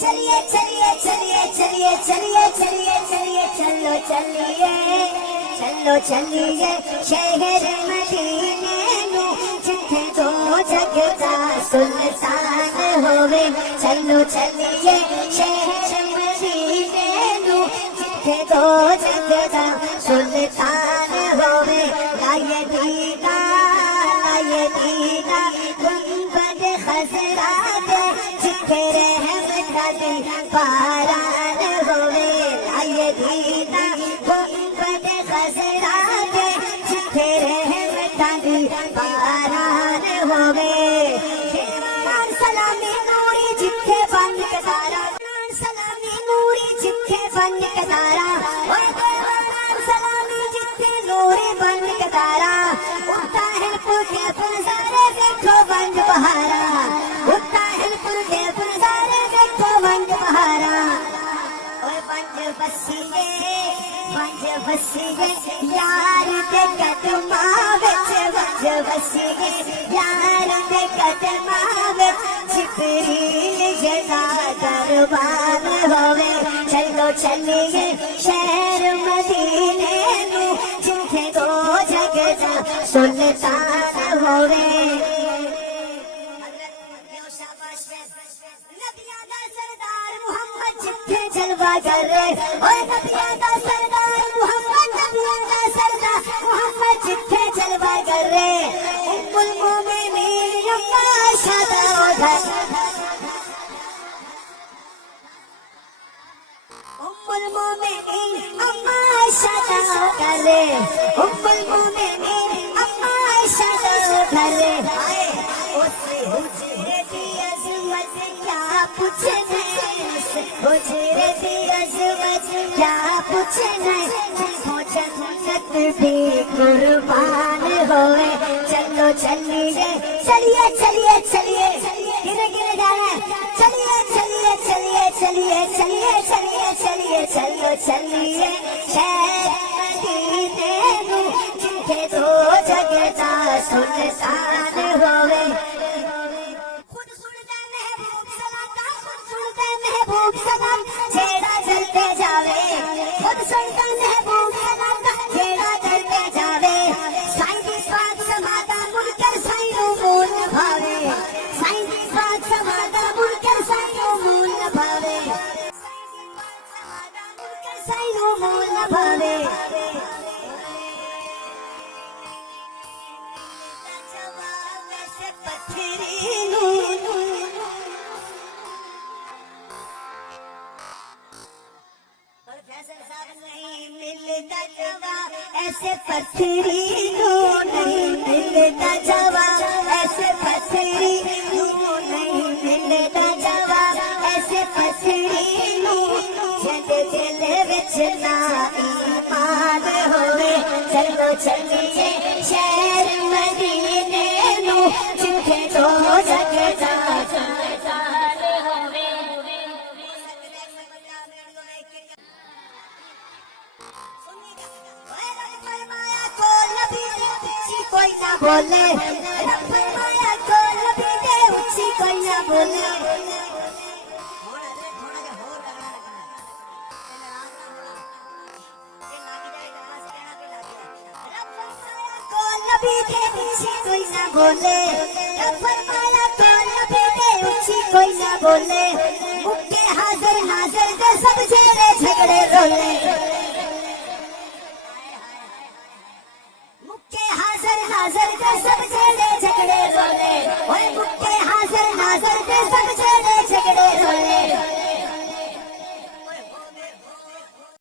چلیے چلیے چلیے چلیے چلیے چلیے چلیے چلو چلیے چلو چلیے شہر مدینے نو جتھے دو جگ دا سلطان ہووے چلو چلیے شہر مدینے نو جتھے دو جگ دا سلطان ہووے لائے دینا گنبد خضرا دے جتھے رحمت دی باران ہووے لائے دینا گنبد خضرا دے جتھے رحمت دی باران ہووے سلامی نوری جتھے بن کتارا سلامی نوری جتھے بن کتارا سلامی جتھے نوری بن کتارا اٹھاہن پور کے پنزارے دیکھو بنج بہارا اٹھاہن پور کے پنزارے دیکھو بنج بہارا بنج بسیے یار دے قدماں وچ بنج بسیے یار دے قدماں وچ جبریل جدا دربان ہووے چلو چلیے شہر مدینے نو جتھے دو جگ دا سلطان ہووے نبیاں دا سردار محمد جتھے جلوہ گر اوے نبیاں دا سردار محمد نبیاں دا سردار محمد جتھے جلوہ گر ام المومنین عائشہ دا ادھر ام المومنین عائشہ دا ادھر ام المومنین عائشہ دا ادھر اس حجرے دی عظمت کیا پوچھنا حجرے دی عظمت کیا پوچھنا ہو جنت بھی قربان ہوئے چلو چلیے چلیے چلیے چلیے گرے گرے جانا چلیے چلیے چلیے چلیے چلیے چلیے چلیے چلو چلیے شہر مدینے نو جتھے دو جگ دا سلطان ہووے خود سنتا محبوب سلام خود سنتا محبوب سلام جیڑا چلتے جاوے خود سنتا محبوب سلام جیڑا چلتے جاوے سائیں دی سواد سمادا منکر سائیں نو مول بھاوے سائیں دی سواد سمادا منکر سائیں نو مول بھاوے سائیں نو مول بھاوے ایسے پتھری نو نہیں ملتا جواب ایسے پتھری نو نہیں ملتا جواب ایسے پتھری نو جد دل وچ نا ایمان ہووے چلو چلیے شہر مدینے نو جتھے دو جگ دا کوئی نہ بولے رب فرمایا کو نبی دے اچھی کوئی نہ بولے کو نبی دے اچھی کوئی نہ بولے رب فرمایا کو نبی دے اچھی کوئی نہ بولے مکے حاضر ناظر دے سب جھگڑے جھگڑے رولے حاضر حاضر کا سب جھگڑے جھگڑے رولے